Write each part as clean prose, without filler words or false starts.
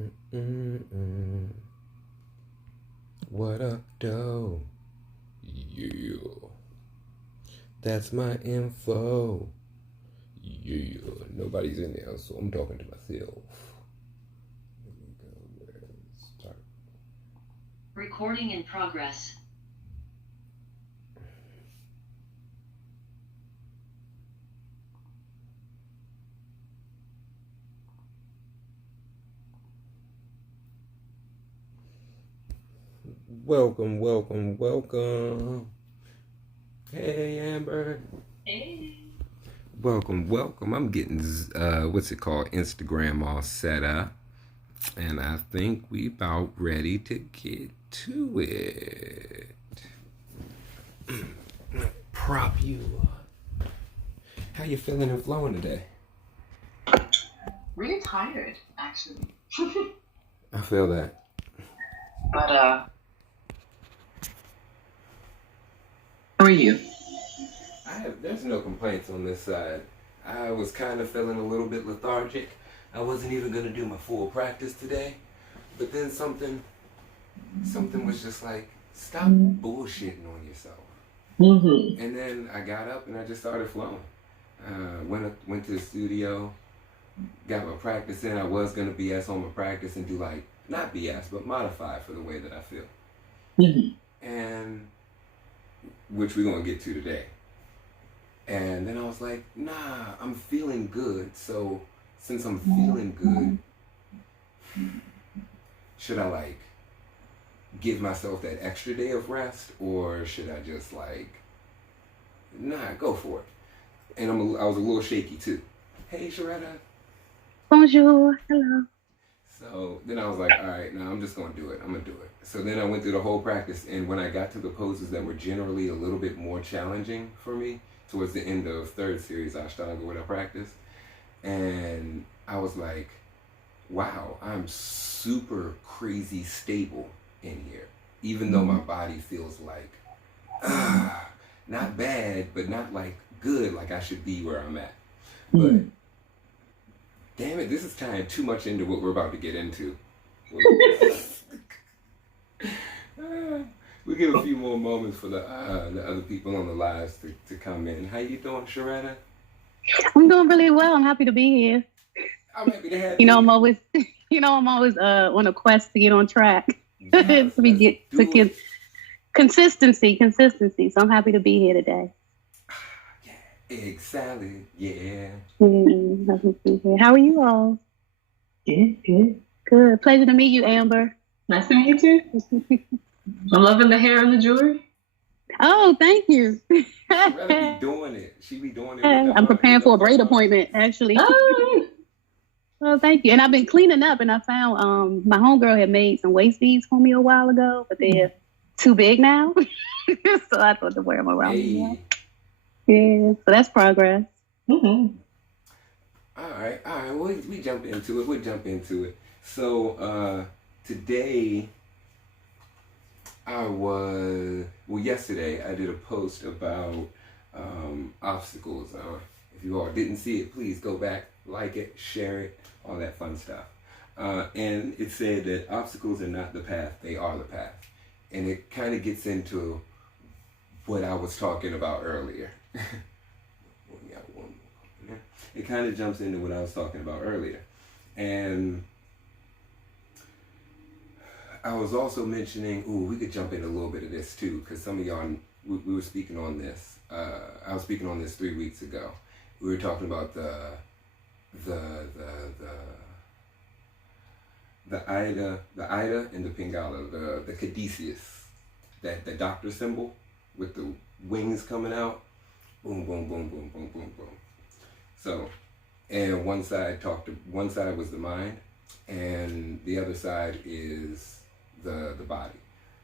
Mm-mm-mm. What up, though? Yeah. That's my info. Yeah. Nobody's in there, so I'm talking to myself. Let me go where start. Recording in progress. Welcome, welcome, welcome. Hey, Amber. Hey. Welcome, welcome. I'm getting what's it called? Instagram all set up, and I think we about ready to get to it. Prop you. How you feeling and flowing today? Really tired, actually. I feel that. But how are you? There's no complaints on this side. I was kind of feeling a little bit lethargic. I wasn't even gonna do my full practice today, but then something was just like, stop bullshitting on yourself. Mm-hmm. And then I got up and I just started flowing. Went to the studio, got my practice in. I was gonna BS on my practice and do like not BS but modify for the way that I feel, and which we're gonna get to today. And then I was like, nah, I'm feeling good. So since I'm feeling good, should I like give myself that extra day of rest, or should I just like, nah, go for it? And I was a little shaky too. Hey, Sharetta. Bonjour. Hello. So then I was like, all right, now I'm just going to do it. I'm going to do it. So then I went through the whole practice, and when I got to the poses that were generally a little bit more challenging for me, towards the end of third series Ashtanga, what I practiced, and I was like, wow, I'm super crazy stable in here, even though my body feels like, not bad, but not like good, like I should be where I'm at. But damn it, this is tying too much into what we're about to get into. We give a few more moments for the other people on the lives to come in. How you doing, Sharetta? I'm doing really well. I'm happy to be here. I'm happy to have you. I'm always, I'm always on a quest to get on track. Yes, get consistency. So I'm happy to be here today. Yeah, egg salad. Yeah. Happy to be here. How are you all? Good. Pleasure to meet you, Amber. Nice to meet you too. I'm loving the hair and the jewelry. Oh, thank you. Sharetta be doing it. She be doing it. I'm preparing for a braid appointment, actually. Oh. Well, thank you. And I've been cleaning up, and I found my homegirl had made some waist beads for me a while ago, but they're too big now. So I thought to wear them around. Hey. Yeah, so that's progress. Mm-hmm. All right. We jump into it. We'll jump into it. So today yesterday I did a post about obstacles. If you all didn't see it, please go back, like it, share it, all that fun stuff. And it said that obstacles are not the path, they are the path. And it kind of gets into what I was talking about earlier. It kind of jumps into what I was talking about earlier. And I was also mentioning, we could jump into a little bit of this too, because some of y'all, we were speaking on this. I was speaking on this 3 weeks ago. We were talking about the Ida and the Pingala, the Caduceus, the doctor symbol with the wings coming out. Boom, boom, boom, boom, boom, boom, boom. So, and one side was the mind, and the other side is the body.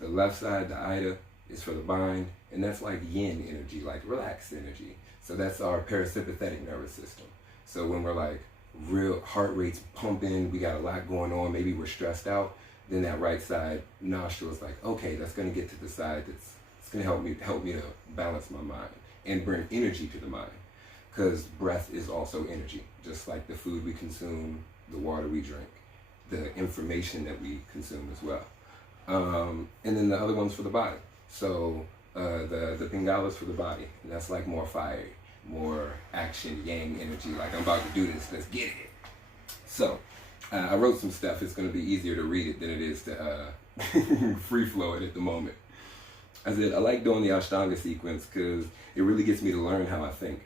The left side, the Ida, is for the mind, and that's like yin energy, like relaxed energy. So that's our parasympathetic nervous system. So when we're like real heart rate's pumping, we got a lot going on, maybe we're stressed out, then that right side nostril is like, okay, that's gonna get to the side it's gonna help me to balance my mind and bring energy to the mind. Because breath is also energy, just like the food we consume, the water we drink. the information that we consume as well. And then the other one's for the body. So the Pingala's for the body. And that's like more fire, more action, yang energy. Like, I'm about to do this, let's get it. So I wrote some stuff. It's going to be easier to read it than it is to free flow it at the moment. I said I like doing the Ashtanga sequence because it really gets me to learn how I think.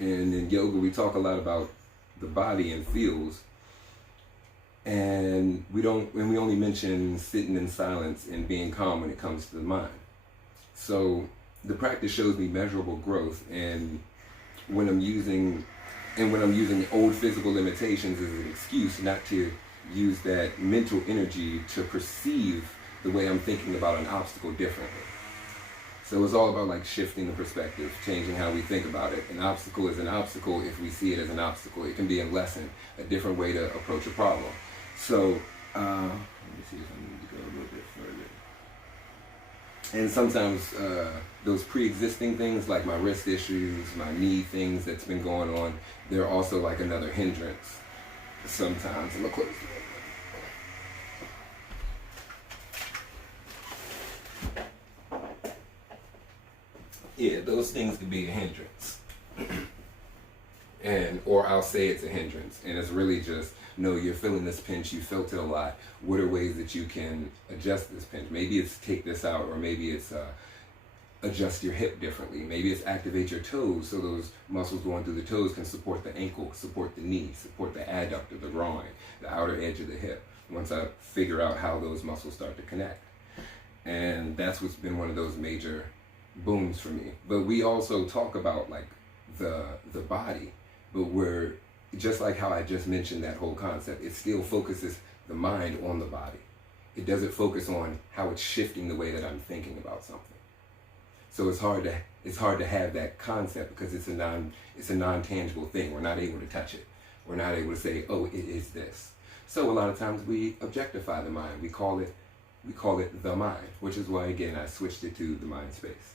And in yoga, we talk a lot about the body and feels, and we only mention sitting in silence and being calm when it comes to the mind. So the practice shows me measurable growth, and when I'm using old physical limitations as an excuse not to use that mental energy to perceive the way I'm thinking about an obstacle differently. So it's all about like shifting the perspective, changing how we think about it. An obstacle is an obstacle if we see it as an obstacle. It can be a lesson, a different way to approach a problem. So let me see if I need to go a little bit further. And sometimes those pre-existing things like my wrist issues, my knee things that's been going on, they're also like another hindrance sometimes. I'm gonna close the door. Yeah, those things can be a hindrance. Or I'll say it's a hindrance, and it's really just, no, you're feeling this pinch, you felt it a lot. What are ways that you can adjust this pinch? Maybe it's take this out, or maybe it's adjust your hip differently. Maybe it's activate your toes, so those muscles going through the toes can support the ankle, support the knee, support the adductor, the groin, the outer edge of the hip, once I figure out how those muscles start to connect. And that's what's been one of those major booms for me. But we also talk about like the body, but we're just like how I just mentioned that whole concept, it still focuses the mind on the body. It doesn't focus on how it's shifting the way that I'm thinking about something. So it's hard to have that concept because it's a non-tangible thing. We're not able to touch it. We're not able to say, oh, it is this. So a lot of times we objectify the mind. We call it the mind, which is why again I switched it to the mind space.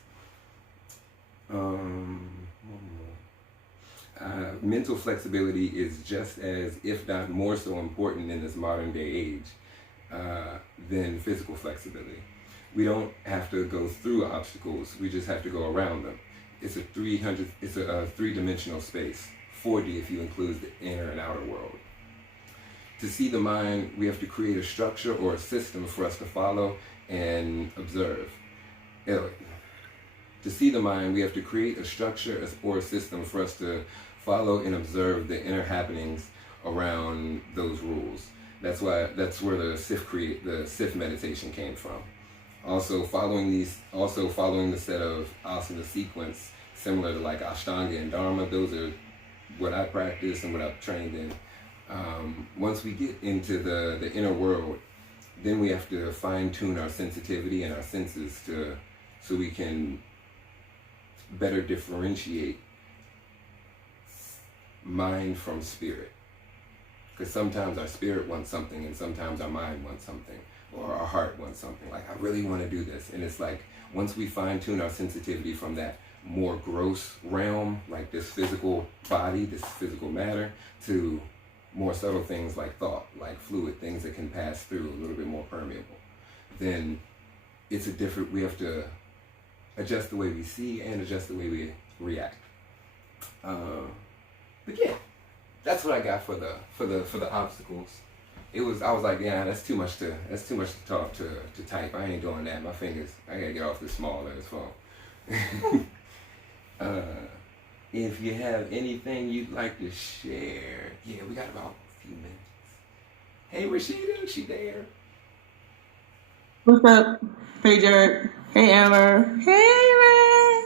Mental flexibility is just as, if not more so important in this modern day age than physical flexibility. We don't have to go through obstacles, we just have to go around them. It's a three-dimensional space, 4D if you include the inner and outer world. To see the mind, we have to create a structure or a system for us to follow and observe. To see the mind, we have to create a structure or a system for us to follow and observe the inner happenings around those rules. That's where the Sif meditation came from. Also following the set of asana sequence, similar to like Ashtanga and Dharma. Those are what I practice and what I've trained in. Once we get into the inner world, then we have to fine tune our sensitivity and our senses so we can better differentiate mind from spirit. Because sometimes our spirit wants something and sometimes our mind wants something, or our heart wants something. Like, I really want to do this. And it's like, once we fine tune our sensitivity from that more gross realm, like this physical body, this physical matter, to more subtle things like thought, like fluid, things that can pass through, a little bit more permeable, then we have to adjust the way we see and adjust the way we react. But yeah, that's what I got for the obstacles. I was like, yeah, that's too much to talk to type. I ain't doing that. My fingers, I gotta get off this small ass phone. If you have anything you'd like to share, yeah, we got about a few minutes. Hey, Rashida, she there? What's up? Hey, Jared. Hey, Amber. Hey, Ray.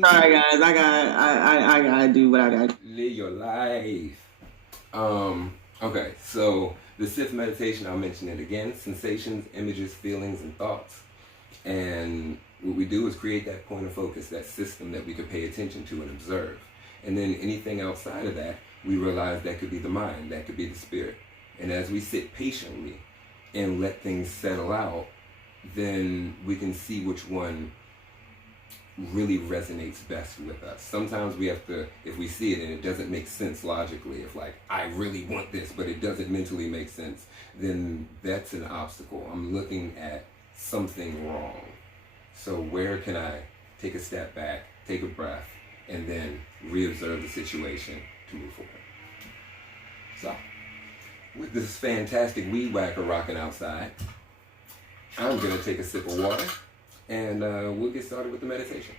Sorry, guys. I gotta do what I gotta do. Live your life. Okay, so the Sif meditation, I'll mention it again. Sensations, images, feelings, and thoughts. And what we do is create that point of focus, that system that we could pay attention to and observe. And then anything outside of that, we realize that could be the mind, that could be the spirit. And as we sit patiently and let things settle out, then we can see which one really resonates best with us. Sometimes we have to, if we see it and it doesn't make sense logically, if like, I really want this, but it doesn't mentally make sense, then that's an obstacle. I'm looking at something wrong. So where can I take a step back, take a breath, and then re-observe the situation to move forward? So, with this fantastic weed whacker rocking outside, I'm going to take a sip of water, and we'll get started with the meditation.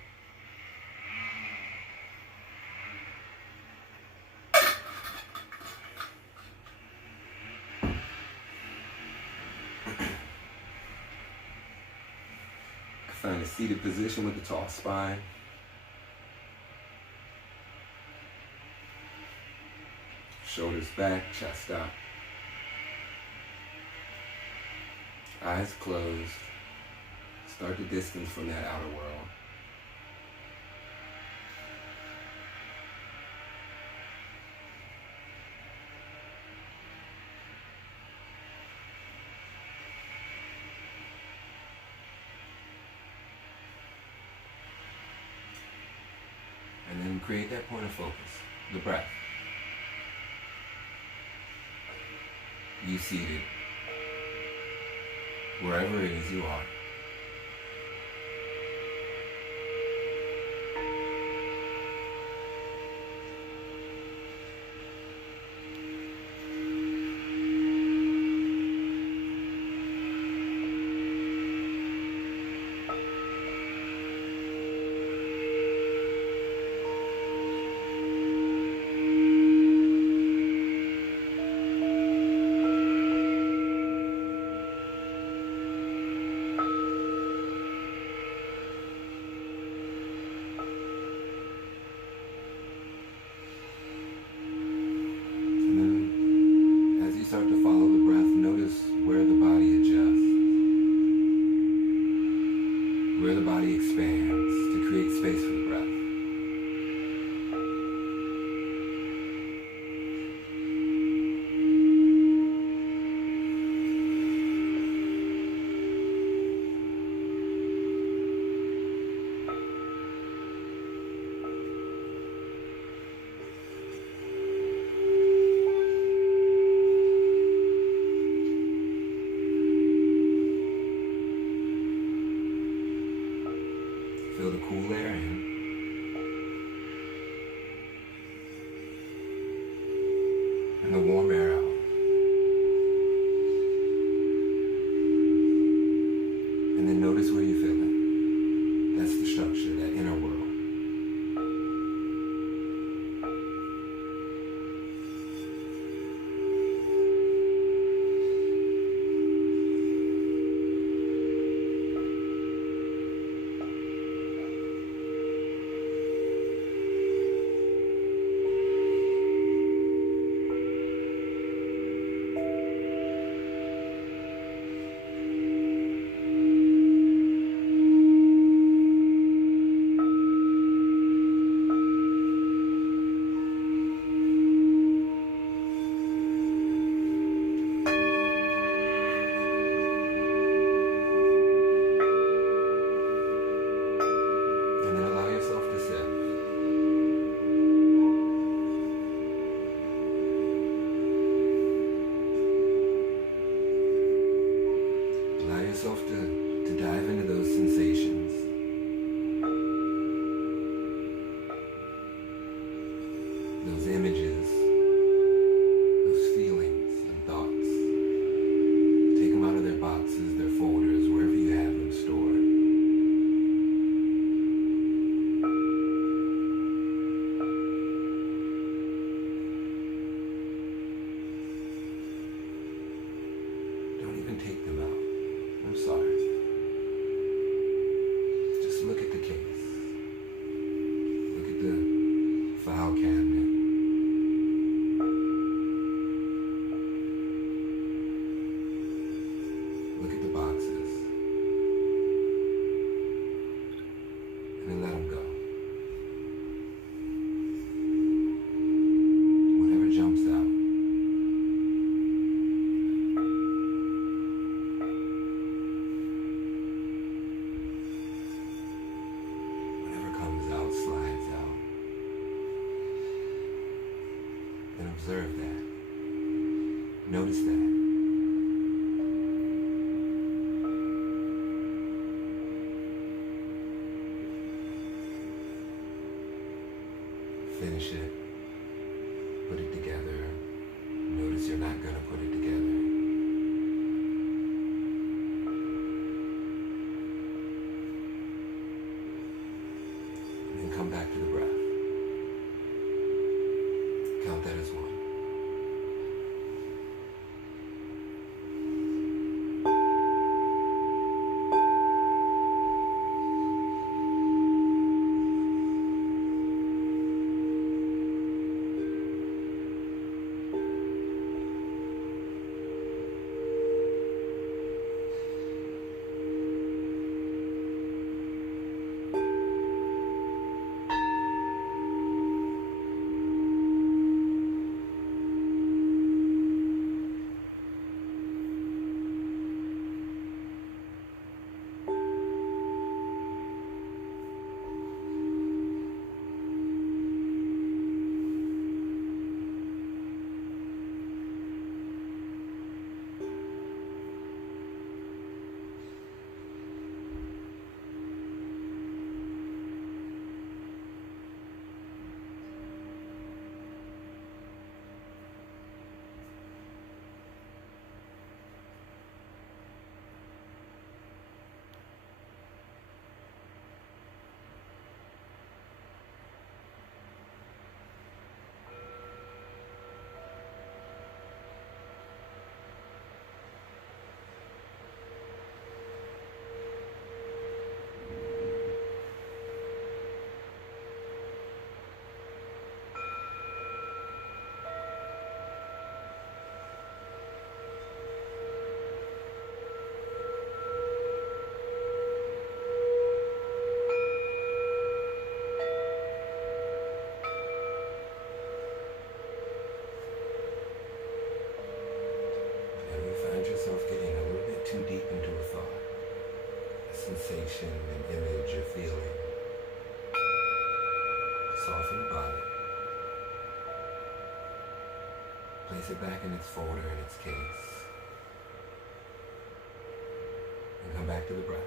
Find a seated position with a tall spine. Shoulders back, chest up. Eyes closed. Start to distance from that outer world. And then create that point of focus, the breath. You seated, wherever it is you are. Where the body expands to create space for the breath. Feel the cool air in. And the warm air out. And then notice where you feel it. That's the structure, that inner world. To dive into those sensations. Those images, those feelings and thoughts. Take them out of their boxes, their folders, wherever you have them stored. Don't even take them out. I'm sorry. observe that. Notice that. Finish it. Put it together. Notice you're not going to put it together. And then come back to the breath. Count that as one. Yourself getting a little bit too deep into a thought, a sensation, an image, a feeling. Soften the body. Place it back in its folder, in its case. And come back to the breath.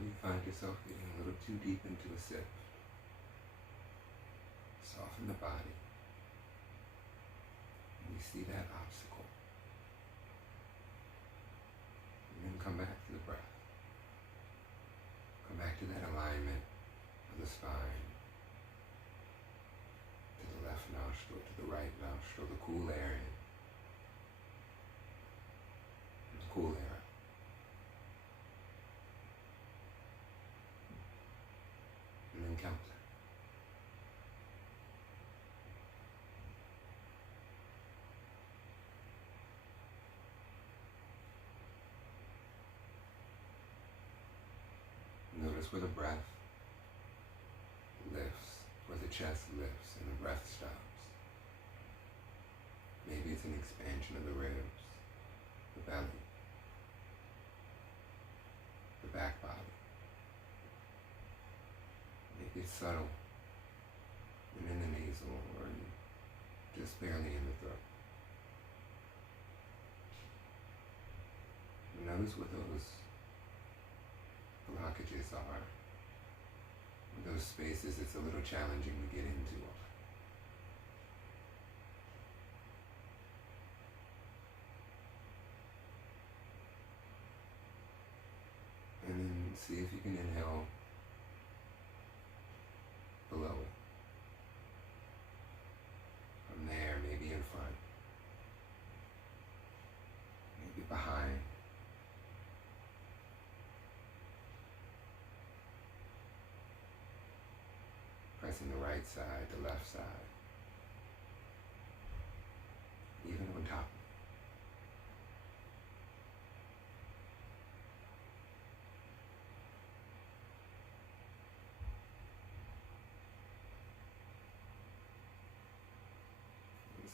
You find yourself getting a little too deep into a sip. Soften the body. And we see that obstacle. come back to the breath. Come back to that alignment of the spine, to the left nostril, to the right nostril, the cool air in, and the cool air out. And then count that. Notice where the breath lifts, where the chest lifts and the breath stops. Maybe it's an expansion of the ribs, the belly, the back body. Maybe it's subtle and in the nasal or just barely in the throat. Notice what those blockages are, those spaces it's a little challenging to get into. And then see if you can inhale below it. From there, maybe in front, maybe behind. Pressing the right side, the left side, even on top.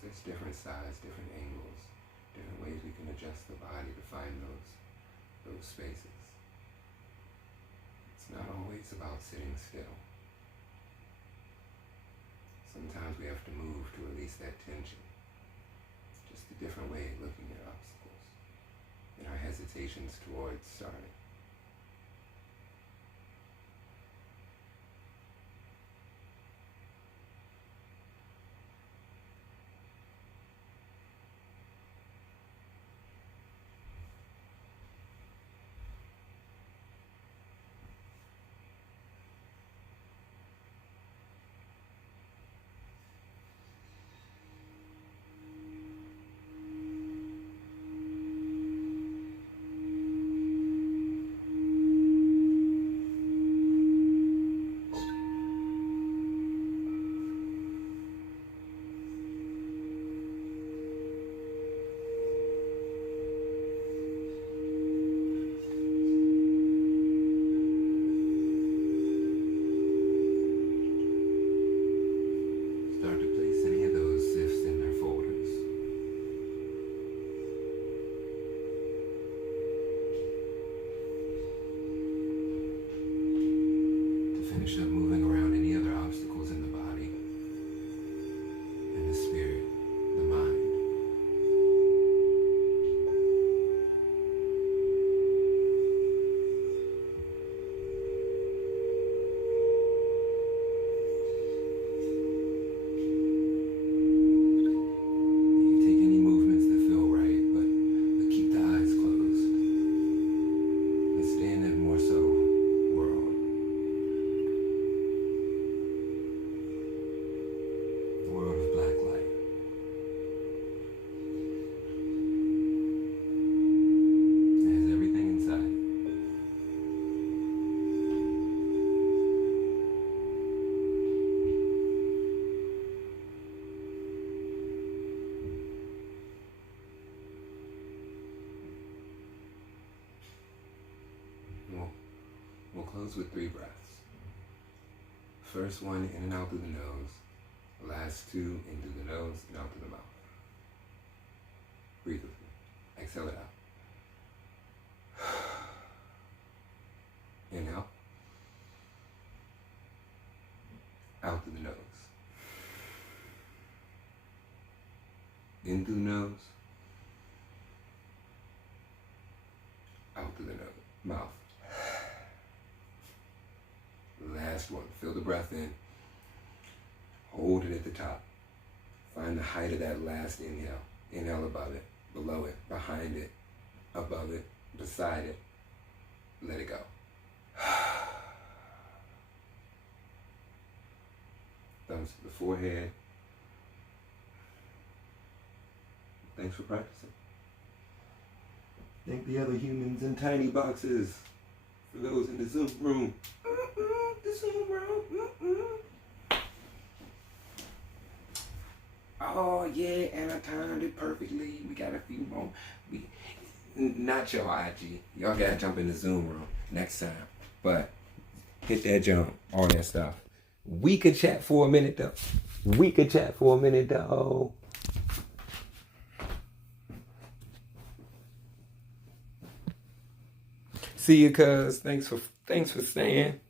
There's different sides, different angles, different ways we can adjust the body to find those spaces. It's not always about sitting still. Sometimes we have to move to release that tension. Just a different way of looking at obstacles and our hesitations towards starting. Finish up moving around any other obstacles in the body, in the spirit, the mind. You can take any movements that feel right, but keep the eyes closed. Let's stay in that more so world. World of black light. It has everything inside. We'll close with 3 breaths. First one in and out through the nose. Last 2 in through the nose and out through the mouth. Breathe with me. Exhale it out. Inhale. Out through the nose. In through the nose. Out through the mouth. Last one. Feel the breath in. Hold it at the top. Find the height of that last inhale. Inhale above it, below it, behind it, above it, beside it. Let it go. Thumbs to the forehead. Thanks for practicing. Thank the other humans in tiny boxes. For those in the Zoom room. The Zoom room. Oh yeah, and I timed it perfectly. We got a few more. Not your IG. Y'all gotta jump in the Zoom room next time. But hit that jump, all that stuff. We could chat for a minute though. See you, cuz. Thanks for staying.